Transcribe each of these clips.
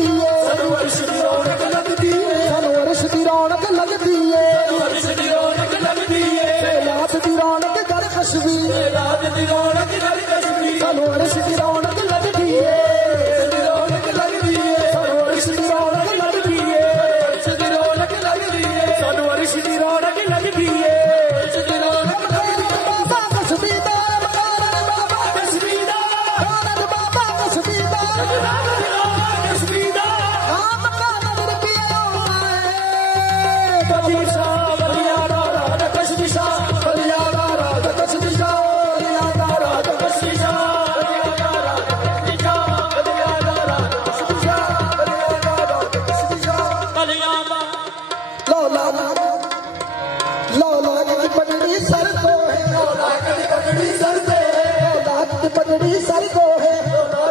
लगदी है, सानू अर्श दी रौनक लगदी है, सानू अर्श दी रौनक लगदी है, अर्श दी रौनक लगदी है, रात दी रौनक कर कशबी, रात दी रौनक कर कशबी, सानू अर्श दी रौनक लगदी है, रौनक लगदी है, सानू अर्श दी रौनक लगदी है, अर्श दी रौनक लगदी है, सानू अर्श दी रौनक लगदी है, अर्श दी रौनक लगदी है, बाबा कशबी दा मकान, बाबा कशबी दा मकान, बाबा कशबी दा कशबी दा मकान रुपया है, कशबी सा बलिया दा कशबी सा बलिया दा कशबी सा बलिया दा कशबी सा पगड़ी सर को है,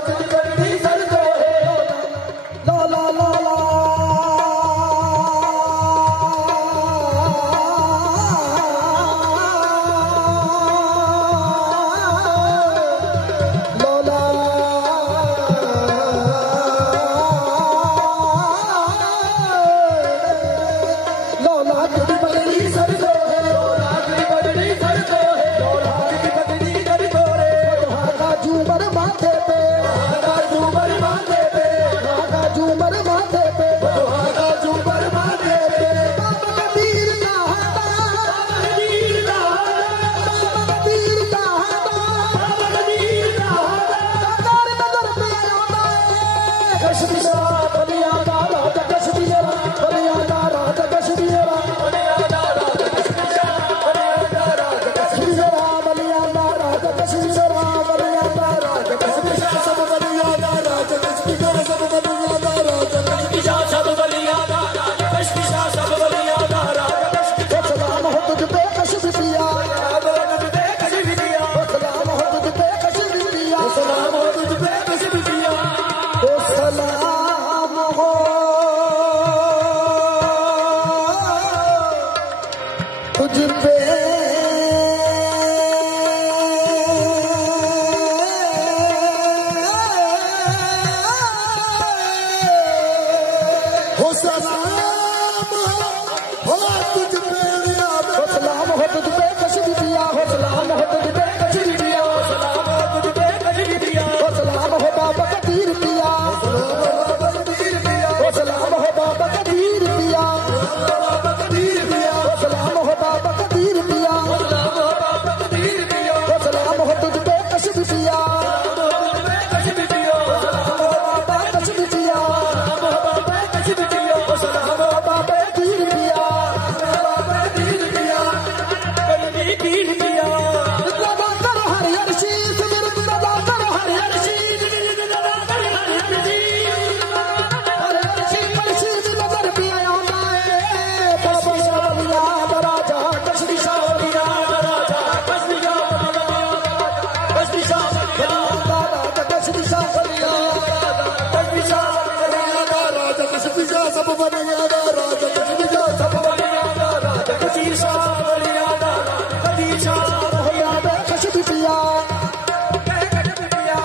पगड़ी सर को है, ला ला ला ला लोला लोला तेरी पगड़ी सर को है, लोला तेरी पगड़ी सर को है, लोला तेरी पगड़ी सर को है, झूमर माथे पे, झूमर माथे पे, झूमर माथे पे, झूमर माथे पे, बाबा कबीर का कबीर का कबीर का कबीर का नजर पे आता है, कशबी सा बलिया दा राजा कशबी रा, बलिया दा राजा कशबी रा, बलिया दा राजा कशबी रा, बलिया दा राजा कशबी रा, बलिया दा राजा कशबी रा, बलिया दा राजा कशबी रा, सब बलिया दा राजा कशबी रा, सब बलिया दा राजा कशबी रा, सब बलिया दा राजा कशबी रा, सब बलिया दा राजा कशबी रा, सलाम हो तुझ पे कशबी पिया, सलाम हो तुझ पे कशबी पिया, सलाम हो तुझ पे कशबी पिया, सलाम हो तुझ पे कशबी पिया, ओ सलाम हो तुझ पे हो सलाम हो तुझ पे, हो सलाम हो तुझ पे कशबी पिया, हो सलाम हो तुझ पे कशबी पिया, हो सलाम हो तुझ पे कशबी पिया, हो सलाम हो बाबा कबीर पिया, हो सलाम हो बाबा कबीर पिया, बाबा कबीर पिया, हो सलाम हो बाबा कबीर पिया, हो सलाम हो बाबा कबीर पिया, हो सलाम हो तुझ पे कशबी पिया, कशबी पिया, हो सलाम हो बाबा कशबी पिया, बाबा कशबी पिया, हो सलाम हो बाबा कबीर पिया, बाबा कबीर पिया, कबीर पिया, लगा कर हर हर चीज मेरे लगा कर हर हर चीज, लगा कर हर हर चीज, हर हर चीज नजर पे आता है, बाबा बलिया दा राजा कशबी सा बलिया दा राजा कशबी सा कशबी सा बलिया दा राजा कशबी सा बलिया कशबी सा बलिया दा राजा कशबी सा, सब बलिया दा राजा कशबी सा, सब बलिया दा राजा कशबी सा, बलिया दा कशबी सा, बलिया दा कशबी पिया,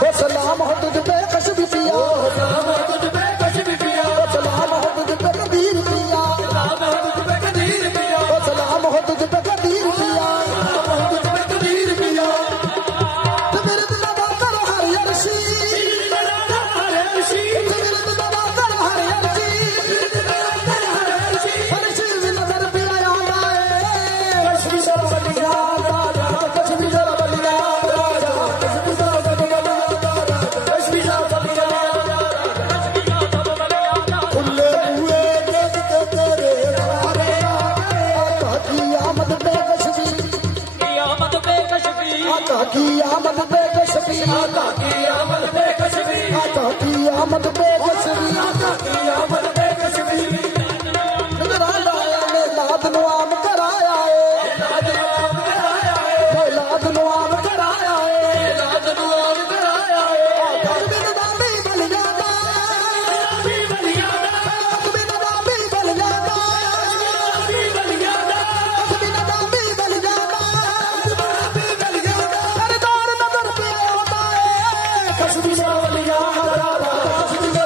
हो सलाम हो तुझ पे कशबी पिया, हो सलाम हो तुझ पे कशबी पिया, हो सलाम हो तुझ पे कबीर पिया, सलाम हो तुझ पे कबीर पिया, हो सलाम हो तुझ पे कबीर पिया, सलाम हो तुझ पे कबीर पिया, तो मेरे दिल का कर हर हर चीज, मेरे दिल का हर हर चीज, मेरे दिल का कर हर हर चीज, हर चीज नजर पे आता है, कशबी सा बलिया दा राजा कशबी सा, बलिया दा राजा कशबी सा, बलिया दा राजा कशबी सा, बलिया दा राजा कशबी सा, सब बलिया दा, खुले हुए देख के तेरे प्यारे आका की आमद पे कशबी, आमद पे कशबी, आका की आमद पे कशबी, आका की आमद पे कशबी, आका की आमद पे कशबी, आका की आमद पे कशबी, नजराना आया ने लाद नु आम कराया है, लाद नु आम कराया है, लाद नु आम कराया है, लाद नु आम कराया है, कशबी नदामी बल जाता, कशबी बल जाता, कशबी नदामी बल जाता, कशबी बल जाता, कशबी नदामी बल जाता, कशबी बल जाता, सरदार नजर पे आता है, कशबी सा बलिया दा राजा कशबी सा,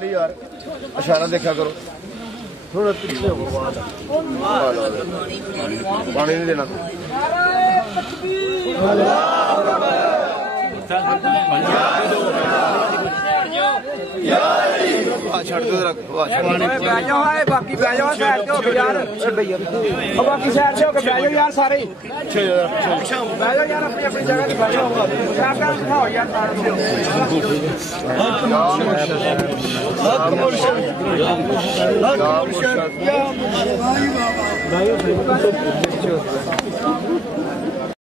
नहीं यार, इशारा देखा करो थोड़ा पीछे हो। पानी नहीं देना छड़ दो बाकी बह जाओ साइड पे होके यार, बाकी साइड से होके बह जाओ यार, सारे बह जाओ यार, अपनी अपनी जगह बह जाओ, दिखाओ यार सारे।